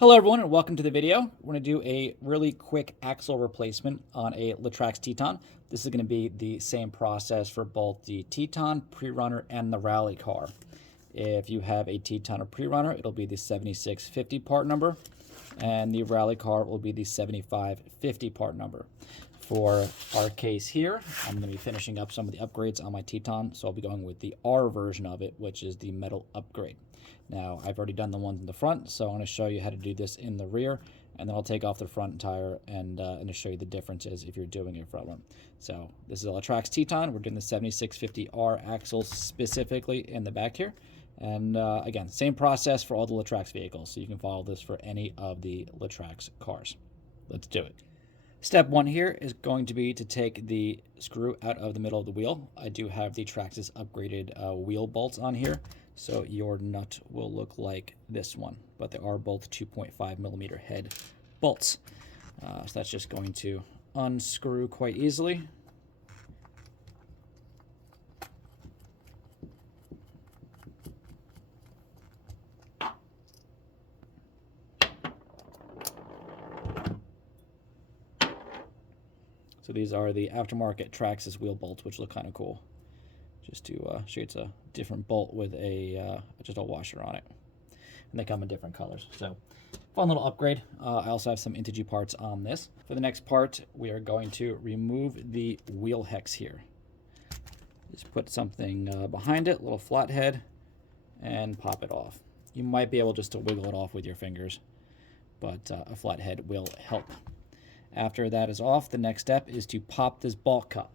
Hello everyone and welcome to the video. We're going to do a really quick axle replacement on a Latrax Teton. This is going to be the same process for both the Teton, PreRunner, and the rally car. If you have a Teton or PreRunner, it'll be the 7650 part number, and the rally car will be the 7550 part number. For our case here, I'm going to be finishing up some of the upgrades on my Teton, so I'll be going with the R version of it, which is the metal upgrade. Now, I've already done the ones in the front, so I'm going to show you how to do this in the rear, and then I'll take off the front tire and show you the differences if you're doing a front one. So this is a Latrax Teton. We're doing the 7650R axle specifically in the back here. And again, same process for all the Latrax vehicles, so you can follow this for any of the Latrax cars. Let's do it. Step one here is going to be to take the screw out of the middle of the wheel. I do have the Traxxas upgraded wheel bolts on here, so your nut will look like this one, but they are both 2.5 millimeter head bolts. So that's just going to unscrew quite easily. So these are the aftermarket Traxxas wheel bolts, which look kind of cool. Just to show you, it's a different bolt with just a washer on it. And they come in different colors. So fun little upgrade. I also have some Integy parts on this. For the next part, we are going to remove the wheel hex here. Just put something behind it, a little flathead, and pop it off. You might be able just to wiggle it off with your fingers, but a flathead will help. After that is off, the next step is to pop this bolt cup.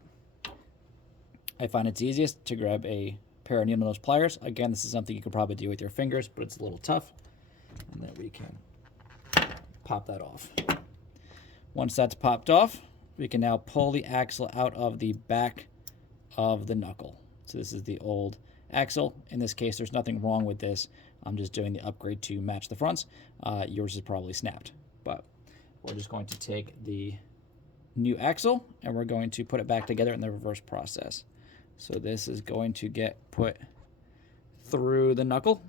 I find it's easiest to grab a pair of needle nose pliers. Again, this is something you could probably do with your fingers, but it's a little tough. And then we can pop that off. Once that's popped off, we can now pull the axle out of the back of the knuckle. So this is the old axle. In this case, there's nothing wrong with this. I'm just doing the upgrade to match the fronts. Yours is probably snapped, but we're just going to take the new axle and we're going to put it back together in the reverse process. So this is going to get put through the knuckle.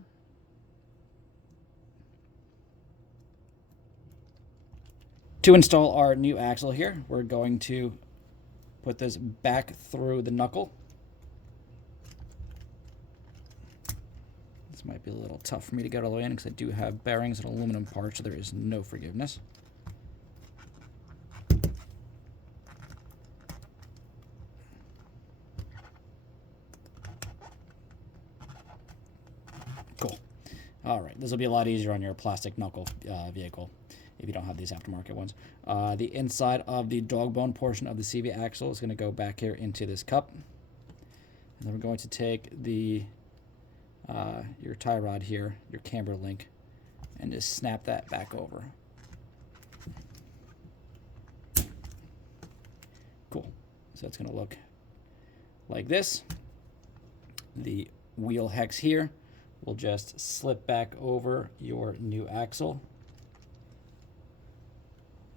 To install our new axle here, we're going to put this back through the knuckle. This might be a little tough for me to get all the way in because I do have bearings and aluminum parts, so there is no forgiveness. Cool. All right, this will be a lot easier on your plastic knuckle vehicle if you don't have these aftermarket ones. The inside of the dog bone portion of the CV axle is going to go back here into this cup. And then we're going to take the your tie rod here, your camber link, and just snap that back over. Cool. So it's going to look like this. The wheel hex here will just slip back over your new axle.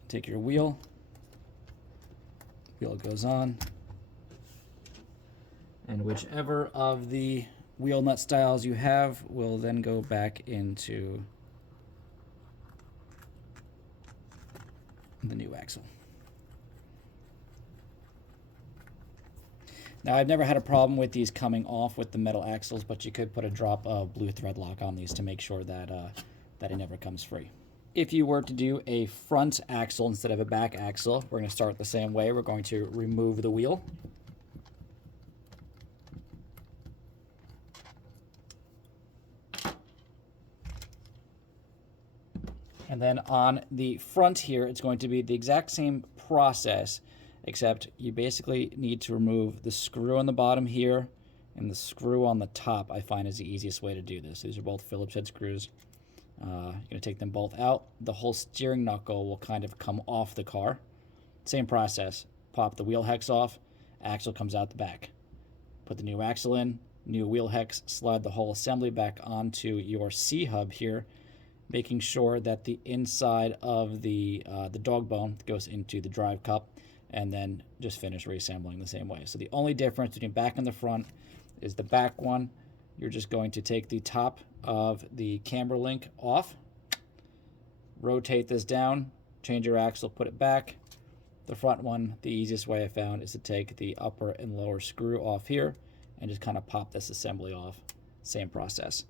Take your wheel goes on, and whichever of the wheel nut styles you have will then go back into the new axle. Now, I've never had a problem with these coming off with the metal axles, but you could put a drop of blue thread lock on these to make sure that that it never comes free. If you were to do a front axle instead of a back axle, we're going to start the same way. We're going to remove the wheel. And then on the front here, it's going to be the exact same process, except you basically need to remove the screw on the bottom here and the screw on the top. I find is the easiest way to do this. These are both Phillips head screws. You're going to take them both out. The whole steering knuckle will kind of come off the car. Same process. Pop the wheel hex off. Axle comes out the back. Put the new axle in. New wheel hex. Slide the whole assembly back onto your C-hub here, making sure that the inside of the dog bone goes into the drive cup, and then just finish reassembling the same way. So the only difference between back and the front is the back one. You're just going to take the top of the camber link off, rotate this down, change your axle, put it back. The front one, the easiest way I found is to take the upper and lower screw off here and just kind of pop this assembly off. Same process.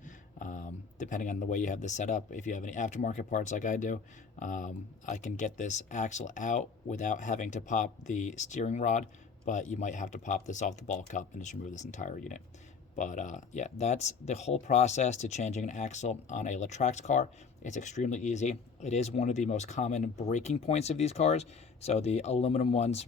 Depending on the way you have this set up, if you have any aftermarket parts like I do, I can get this axle out without having to pop the steering rod, but you might have to pop this off the ball cup and just remove this entire unit. But yeah, that's the whole process to changing an axle on a Latrax car. It's extremely easy. It is one of the most common breaking points of these cars. So the aluminum ones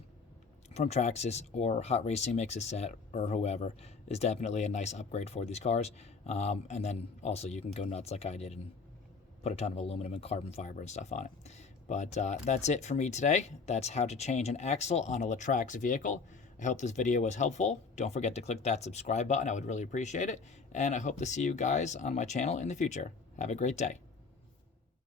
from Traxxas or Hot Racing makes a set, or whoever, is definitely a nice upgrade for these cars. And then also you can go nuts like I did and put a ton of aluminum and carbon fiber and stuff on it. But that's it for me today. That's how to change an axle on a Latrax vehicle. I hope this video was helpful. Don't forget to click that subscribe button. I would really appreciate it. And I hope to see you guys on my channel in the future. Have a great day.